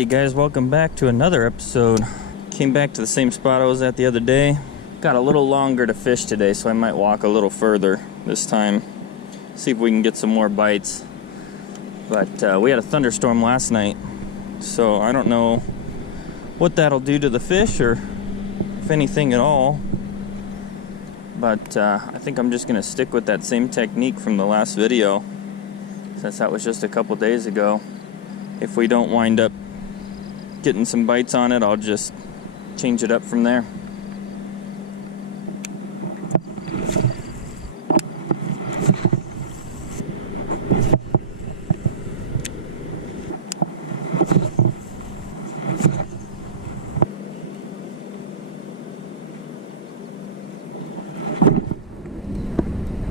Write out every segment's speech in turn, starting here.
Alrighty guys, welcome back to another episode. Came back to the same spot I was at the other day. Got a little longer to fish today, so I might walk a little further this time. See if we can get some more bites. But we had a thunderstorm last night, so I don't know what that'll do to the fish or if anything at all. But I think I'm just gonna stick with that same technique from the last video, since that was just a couple days ago. If we don't wind up getting some bites on it, I'll just change it up from there.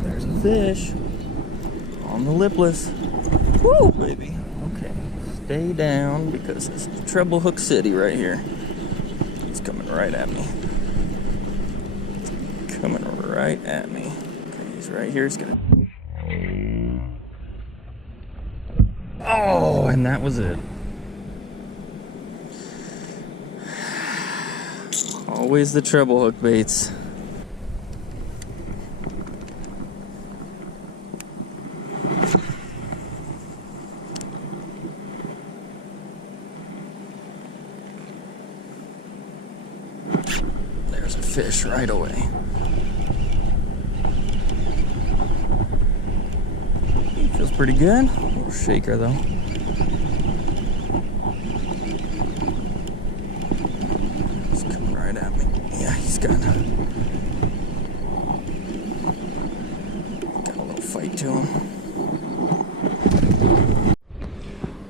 There's a fish on the lipless. Woo, baby. Okay, stay down because this is treble hook city right here. It's coming right at me. Coming right at me. Okay, he's right here. He's gonna. Oh, and that was it. Always the treble hook baits. There's a fish right away. Feels pretty good. A little shaker though. He's coming right at me. Yeah, he's got a little fight to him.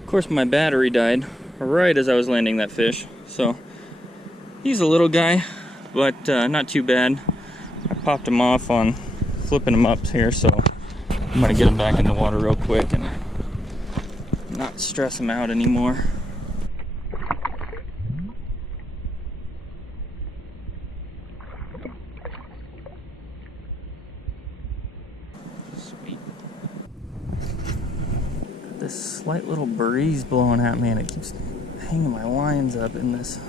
Of course, my battery died right as I was landing that fish, so he's a little guy, but not too bad. I popped him off on flipping him up here, so I'm gonna get him back in the water real quick and not stress him out anymore. Sweet. Got this slight little breeze blowing at me and it keeps hanging my lines up in this.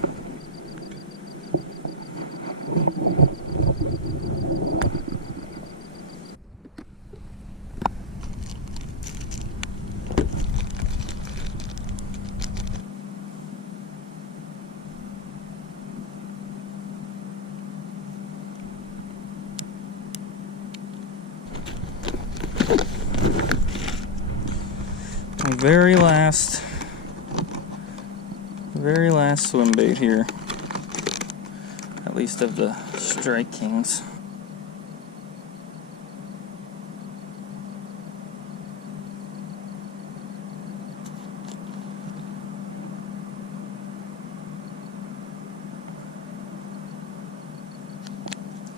My very last swim bait here, at least of the Strike Kings.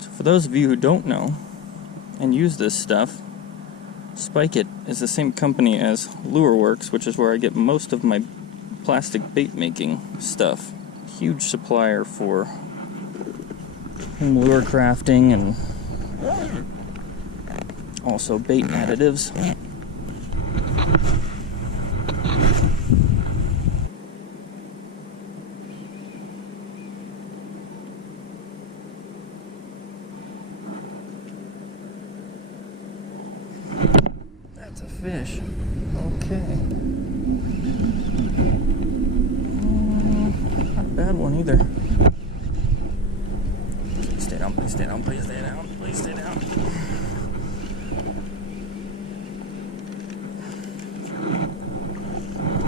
So for those of you who don't know and use this stuff, Spike It is the same company as Lure Works, which is where I get most of my plastic bait making stuff. Huge supplier for home lure crafting and also bait additives. That's a fish. Okay. Not a bad one either. Please stay down, please stay down, please stay down, please stay down.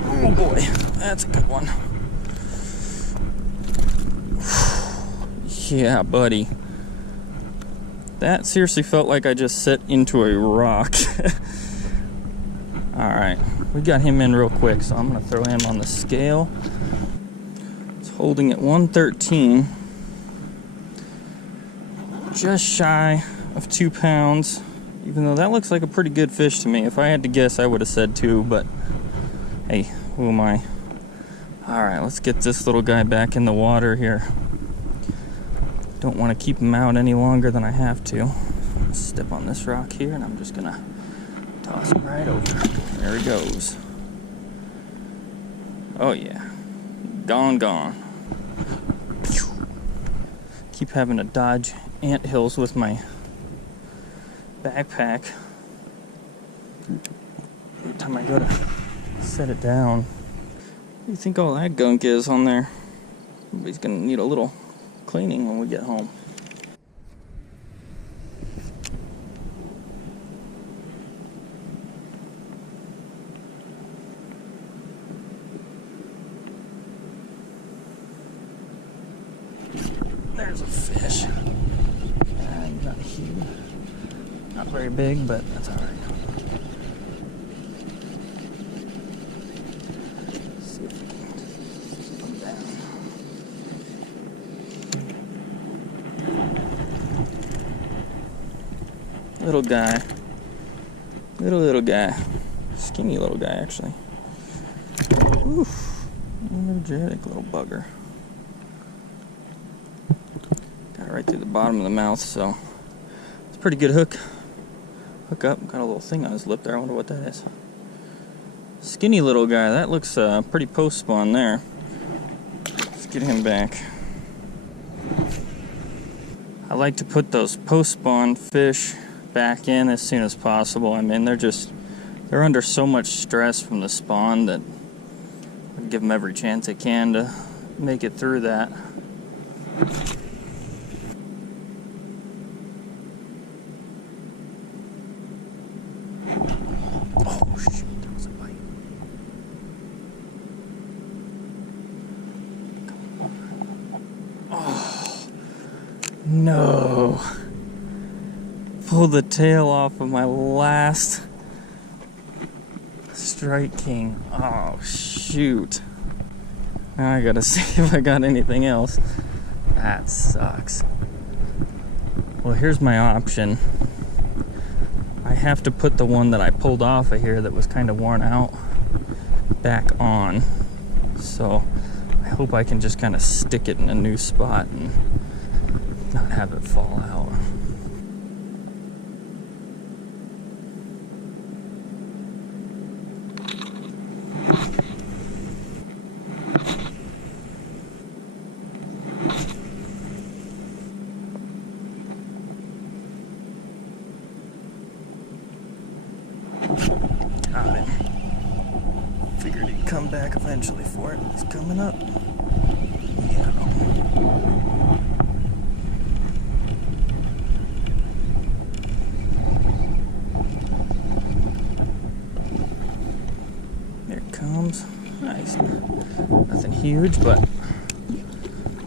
Oh boy, that's a good one. Yeah, buddy. That seriously felt like I just set into a rock. Alright, we got him in real quick, so I'm going to throw him on the scale. It's holding at 113. Just shy of 2 pounds, even though that looks like a pretty good fish to me. If I had to guess, I would have said 2, but hey, who am I? Alright, let's get this little guy back in the water here. Don't want to keep him out any longer than I have to. Step on this rock here, and I'm just going to toss him right over. There he goes. Oh yeah. Gone. Keep having to dodge ant hills with my backpack. Every time I go to set it down. What do you think all that gunk is on there? Everybody's gonna need a little cleaning when we get home. There's a fish. Not huge. Not very big, but that's alright. See if we can keep him down. Little guy. Little guy. Skinny little guy, actually. Oof. Energetic little bugger. Got it right through the bottom of the mouth, so it's a pretty good hook up. Got a little thing on his lip there. I wonder what that is. Skinny little guy. That looks pretty post-spawn there. Let's get him back. I like to put those post-spawn fish back in as soon as possible. I mean, they're under so much stress from the spawn that I give them every chance I can to make it through that. Oh shoot, there was a bite. Oh no. Pulled the tail off of my last Strike King. Oh shoot. Now I gotta see if I got anything else. That sucks. Well, here's my option. I have to put the one that I pulled off of here that was kind of worn out back on. So I hope I can just kind of stick it in a new spot and not have it fall out. Got him. Figured he'd come back eventually for it. He's coming up. Yeah. There it comes. Nice. Nothing huge, but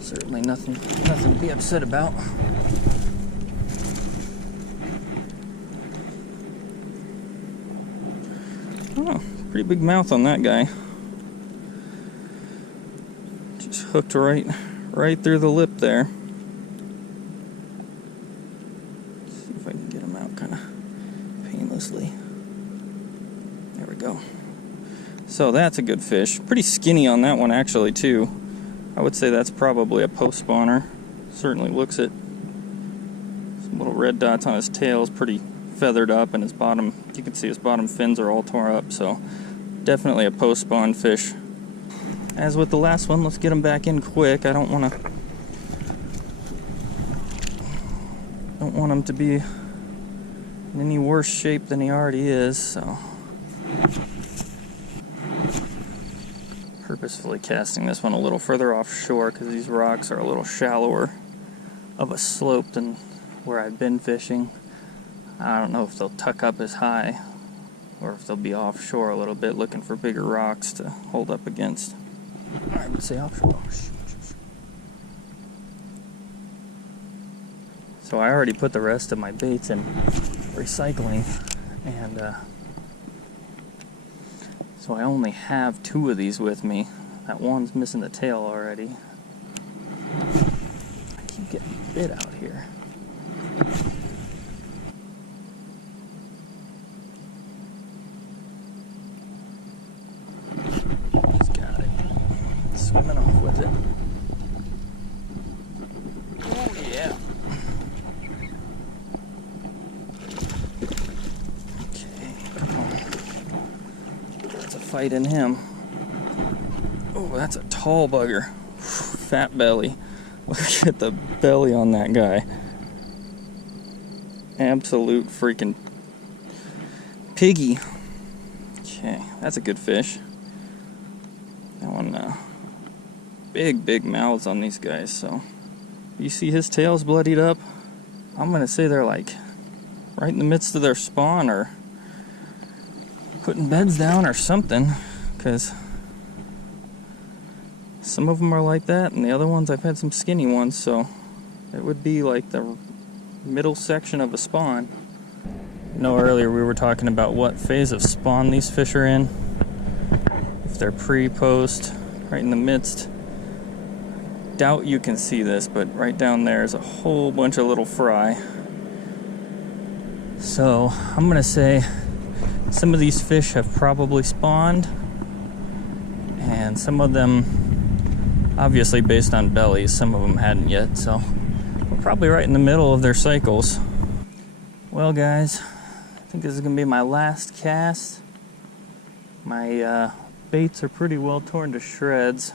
certainly nothing to be upset about. Oh, pretty big mouth on that guy. Just hooked right through the lip there. Let's see if I can get him out kind of painlessly. There we go. So that's a good fish. Pretty skinny on that one actually too. I would say that's probably a post spawner. Certainly looks it. Some little red dots on his tail is pretty feathered up, and his bottom, you can see his bottom fins are all tore up, so definitely a post spawn fish. As with the last one, let's get him back in quick. I don't want him to be in any worse shape than he already is, so purposefully casting this one a little further offshore because these rocks are a little shallower of a slope than where I've been fishing. I don't know if they'll tuck up as high or if they'll be offshore a little bit looking for bigger rocks to hold up against. I would say offshore. Oh, shoot. So I already put the rest of my baits in recycling, and so I only have 2 of these with me. That one's missing the tail already. I keep getting bit out here. Swimming off with it. Oh yeah. Okay, come on. That's a fight in him. Oh, that's a tall bugger. Fat belly. Look at the belly on that guy. Absolute freaking piggy. Okay, that's a good fish. That one, big mouths on these guys, so. You see his tail's bloodied up? I'm gonna say they're like right in the midst of their spawn or putting beds down or something, because some of them are like that, and the other ones, I've had some skinny ones, so it would be like the middle section of a spawn. You know, earlier we were talking about what phase of spawn these fish are in. If they're pre, post, right in the midst. Doubt you can see this, but right down there is a whole bunch of little fry. So I'm gonna say some of these fish have probably spawned, and some of them, obviously based on bellies, some of them hadn't yet, so we're probably right in the middle of their cycles. Well guys, I think this is gonna be my last cast. My baits are pretty well torn to shreds.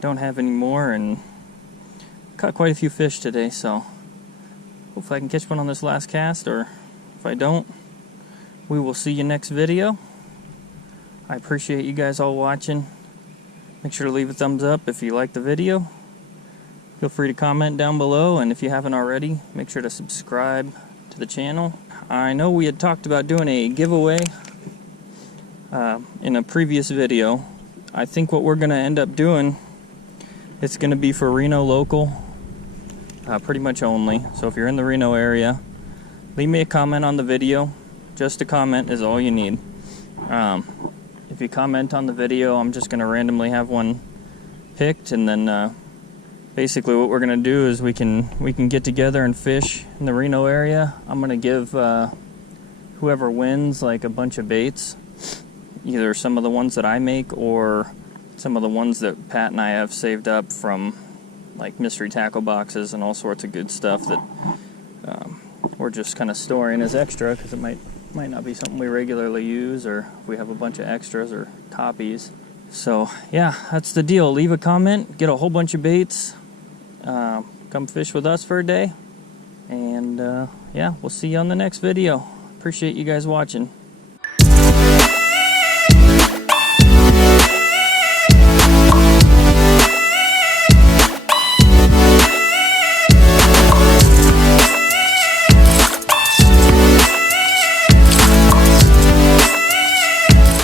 Don't have any more, and caught quite a few fish today, so hopefully I can catch one on this last cast, or if I don't, we will see you next video. I appreciate you guys all watching. Make sure to leave a thumbs up if you like the video. Feel free to comment down below, and if you haven't already, make sure to subscribe to the channel. I know we had talked about doing a giveaway in a previous video. I think what we're going to end up doing, it's going to be for Reno local, pretty much only. So if you're in the Reno area, leave me a comment on the video. Just a comment is all you need. If you comment on the video, I'm just going to randomly have one picked, and then basically what we're going to do is we can get together and fish in the Reno area. I'm going to give whoever wins like a bunch of baits, either some of the ones that I make or some of the ones that Pat and I have saved up from like mystery tackle boxes and all sorts of good stuff that we're just kind of storing as extra, because it might not be something we regularly use, or if we have a bunch of extras or copies. So yeah, that's the deal. Leave a comment, get a whole bunch of baits, come fish with us for a day, and yeah, we'll see you on the next video. Appreciate you guys watching.